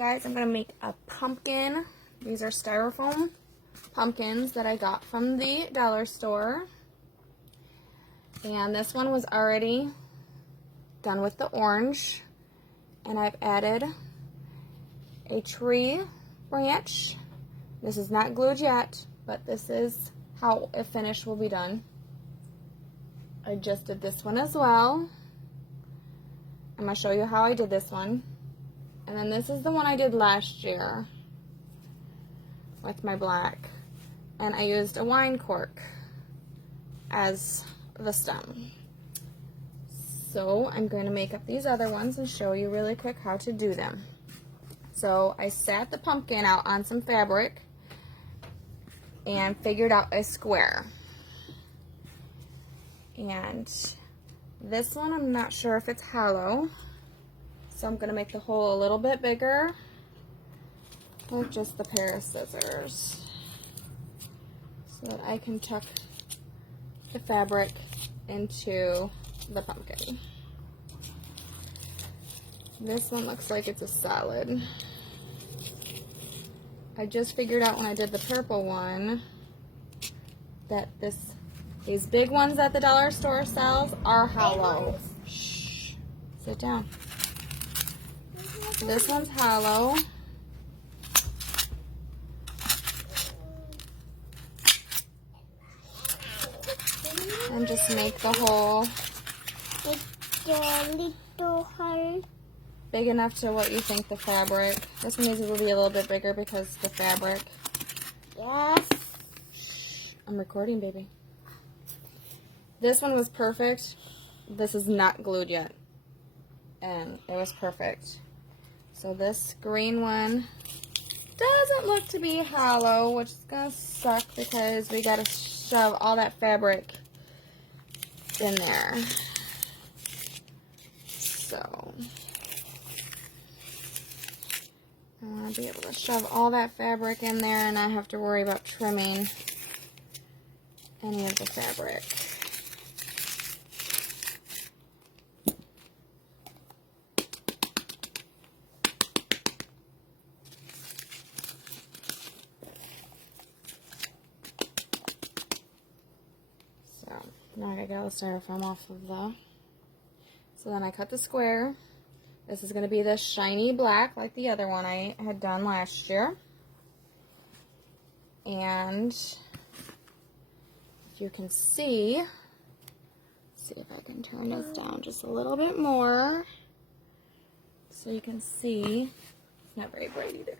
guys, I'm going to make a pumpkin. These are styrofoam pumpkins that I got from the dollar store. And this one was already done with the orange. And I've added a tree branch. This is not glued yet, but this is how a finish will be done. I just did this one as well. I'm going to show you how I did this one. And then this is the one I did last year with my black. And I used a wine cork as the stem. So I'm going to make up these other ones and show you really quick how to do them. So I sat the pumpkin out on some fabric and figured out a square. And this one, I'm not sure if it's hollow. So I'm going to make the hole a little bit bigger with just the pair of scissors so that I can tuck the fabric into the pumpkin. This one looks like it's a solid. I just figured out when I did the purple one that these big ones that the dollar store sells are hollow. Shh. Sit down. This one's hollow. And just make the hole big enough to what you think the fabric. This one needs to be a little bit bigger because the fabric. Yes. Shh, I'm recording, baby. This one was perfect. This is not glued yet. And it was perfect. So this green one doesn't look to be hollow, which is going to suck because we got to shove all that fabric in there. So I want to be able to shove all that fabric in there and not have to worry about trimming any of the fabric. So now I gotta get all the styrofoam off of the. So then I cut the square. This is going to be the shiny black like the other one I had done last year. And if you can see if I can turn this down just a little bit more so you can see. It's not very bright either.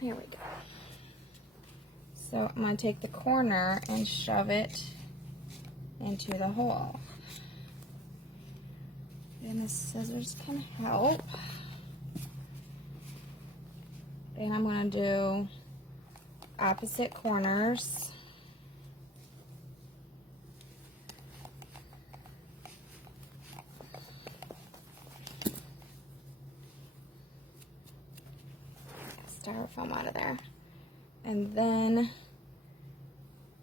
There we go. So I'm going to take the corner and shove it into the hole. And the scissors can help. And I'm going to do opposite corners. Styrofoam out of there. And then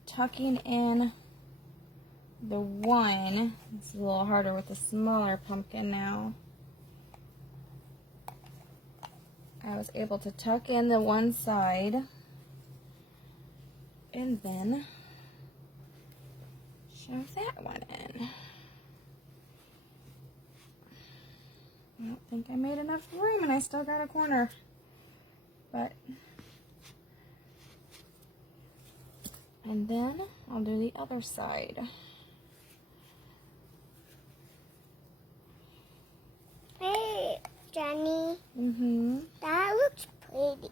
tucking in the one, it's a little harder with the smaller pumpkin now. I was able to tuck in the one side and then shove that one in. I don't think I made enough room and I still got a corner, but and then I'll do the other side. Hey, Jenny. Mm-hmm. That looks pretty.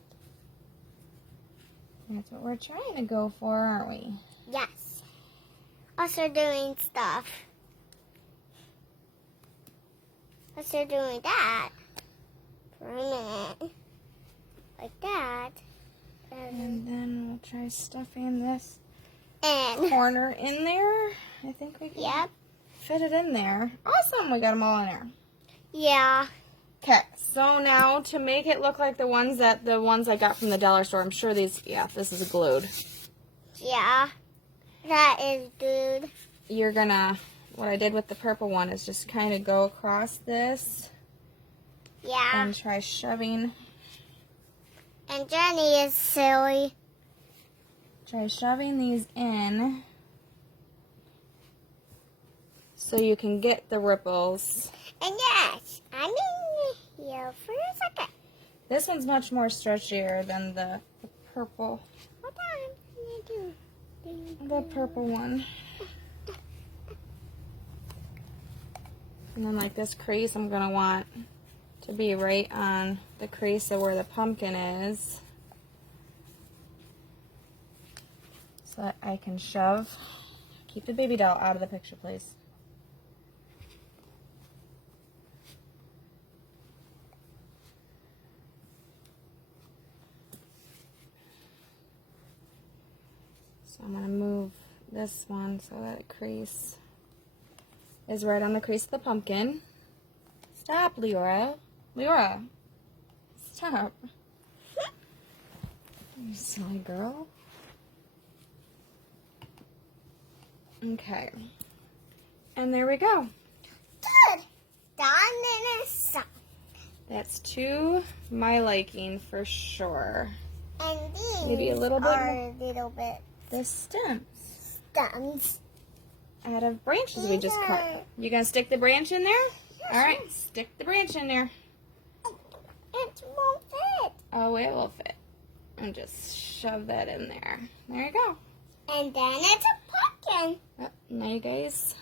That's what we're trying to go for, aren't we? Yes. Also doing stuff. Also doing that for a minute. Like that. And then we'll try stuffing this And corner in there. I think we can yep. fit it in there. Awesome, we got them all in there. Yeah. Okay, so now to make it look like the ones I got from the dollar store, I'm sure these, yeah, this is glued. Yeah. That is good. You're gonna what I did with the purple one is just kind of go across this Yeah. and try shoving. And Jenny is silly. Try shoving these in so you can get the ripples. And yes, I'm in here for a second. This one's much more stretchier than the purple. Hold on. I'm gonna do. The purple one. And then like this crease, I'm going to want to be right on the crease of where the pumpkin is. So that I can shove. Keep the baby doll out of the picture, please. So I'm going to move this one so that crease is right on the crease of the pumpkin. Stop, Leora. Leora. Stop. You silly girl. Okay. And there we go. Good. Done in a song. That's to my liking for sure. And these Maybe a little bit are a little bit The stems stems. out of branches we just cut. You gonna stick the branch in there? All right, stick the branch in there. It won't fit. Oh, it will fit. And just shove that in there. There you go. And then it's a pumpkin. Oh, now you guys.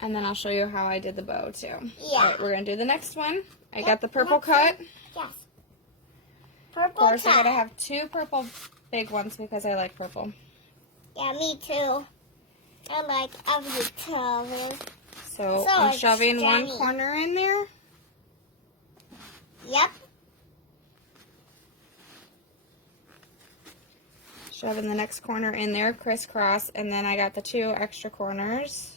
And then I'll show you how I did the bow too. Yeah. All right, we're gonna do the next one. I got the Yep, purple next cut. Yes. Of Purple course, I top. gotta have 2 purple big ones because I like purple. Yeah, me too. I like every color. So So I'm it's shoving one Jenny. corner in there. Yep. Shoving the next corner in there, crisscross, and then I got the 2 extra corners.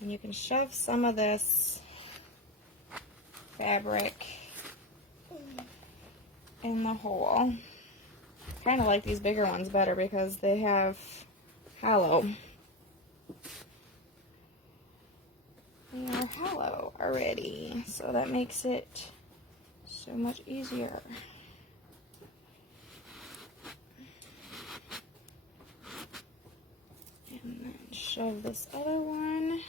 And you can shove some of this fabric in the hole. Kind of like these bigger ones better because they have hollow. They are hollow already, so that makes it so much easier. And then shove this other one.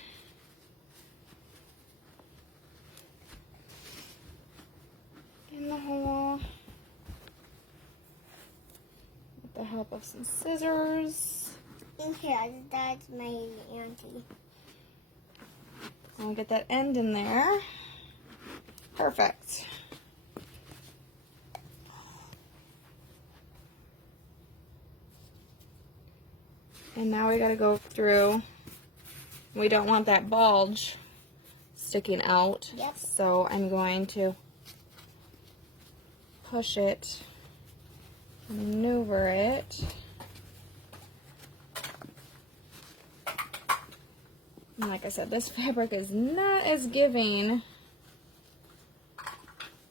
In the hole. With the help of some scissors. And here, that's my auntie. I'll get that end in there. Perfect. And now we gotta go through. We don't want that bulge sticking out. Yep. So I'm going to push it, maneuver it. And like I said, this fabric is not as giving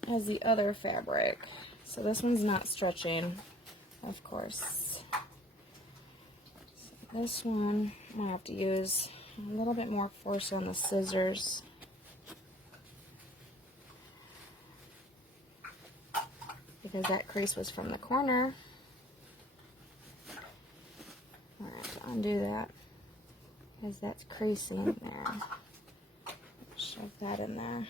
as the other fabric. So this one's not stretching, of course. So this one, I'm gonna have to use a little bit more force on the scissors. Because that crease was from the corner. I'm gonna have to undo that. Because that's creasing there. Shove that in there.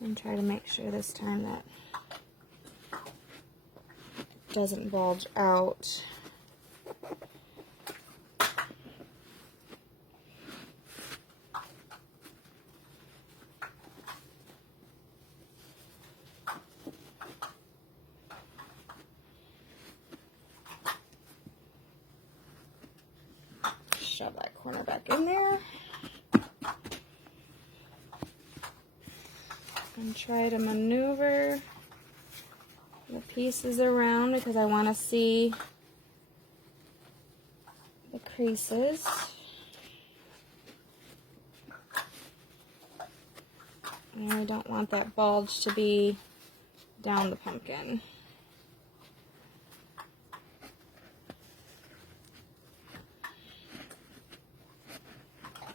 And try to make sure this time that it doesn't bulge out. Shove that corner back in there. And try to maneuver the pieces around because I want to see the creases. And I don't want that bulge to be down the pumpkin.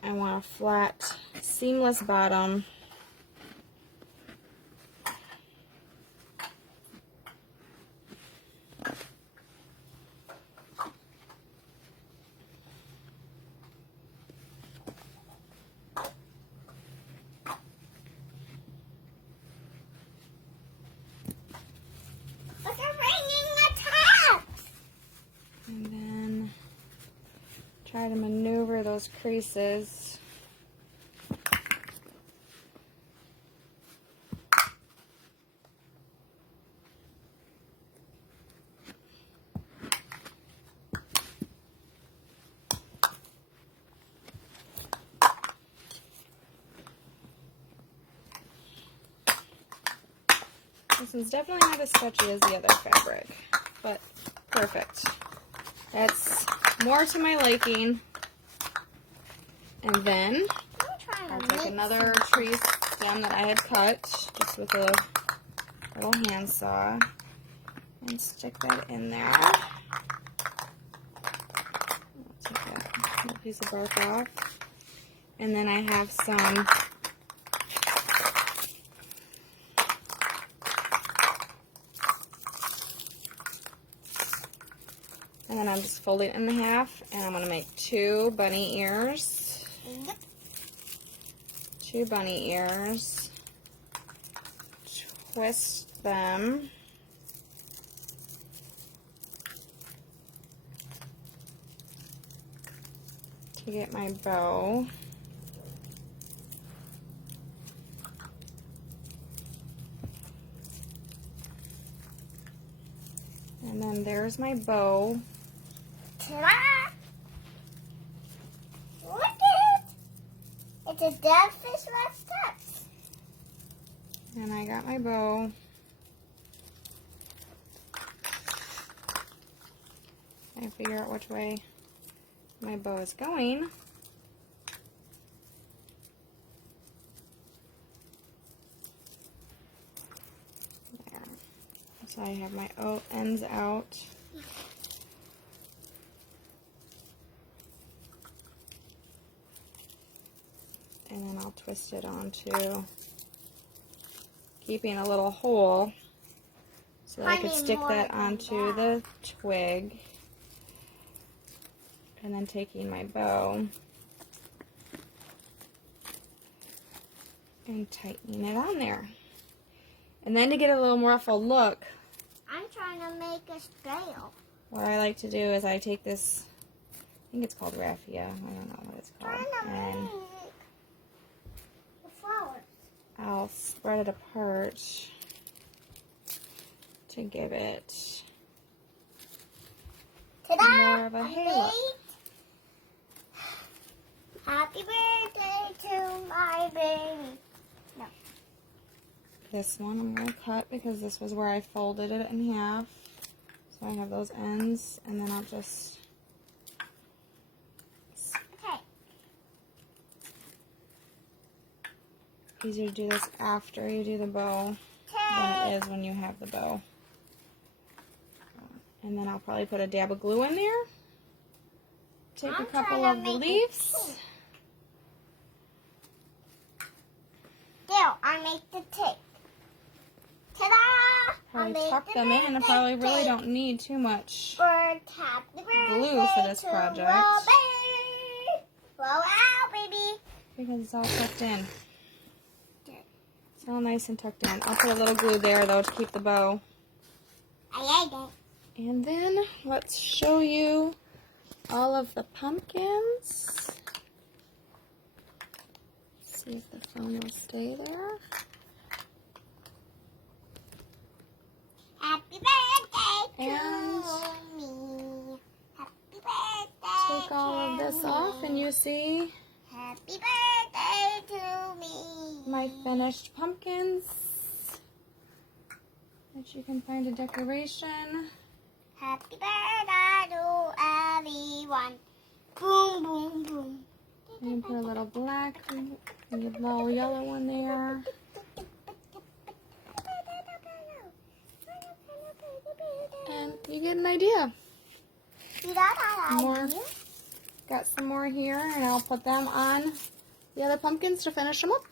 I want a flat, seamless bottom. But I'm bringing the top. And then try to maneuver those creases. This one's definitely not as sketchy as the other fabric, but perfect. That's more to my liking. And then I'll take another tree stem that I had cut just with a little handsaw and stick that in there. I'll take that little piece of bark off. And then I have some and then I'm just folding it in half, and I'm going to make 2 bunny ears. 2 bunny ears. Twist them. To get my bow. And then there's my bow. Ta-da! Look at it! It's a dead fish with steps. And I got my bow. I figure out which way my bow is going. There. So I have my ends out. And then I'll twist it onto, keeping a little hole so that I could stick that onto the twig. And then taking my bow and tightening it on there. And then to get a little more ruffled look, I'm trying to make a scale. what I like to do is I take this, I think it's called raffia, I don't know what it's called, and The flowers. I'll spread it apart to give it Ta-da! more of a halo. Happy birthday to my baby. No. This one I'm going to cut because this was where I folded it in half. So I have those ends, and then I'll just... Okay. Easier to do this after you do the bow than it is when you have the bow. And then I'll probably put a dab of glue in there. Take a couple of the leaves. There, I make the tape. Ta-da! Probably tuck them in, and probably really don't need too much Bird, happy birthday glue for this to project. Robert. Blow out, baby. Because it's all tucked in. It's all nice and tucked in. I'll put a little glue there, though, to keep the bow. I like it. And then let's show you all of the pumpkins. See if the phone will stay there. Happy birthday And to me. Happy birthday take all of this off, and you see Happy birthday to me. my finished pumpkins that you can find a decoration. Happy birthday to everyone. Boom, boom, boom. And put a little black and a little yellow one there. And you get an idea. More Got some more here, and I'll put them on the other pumpkins to finish them up.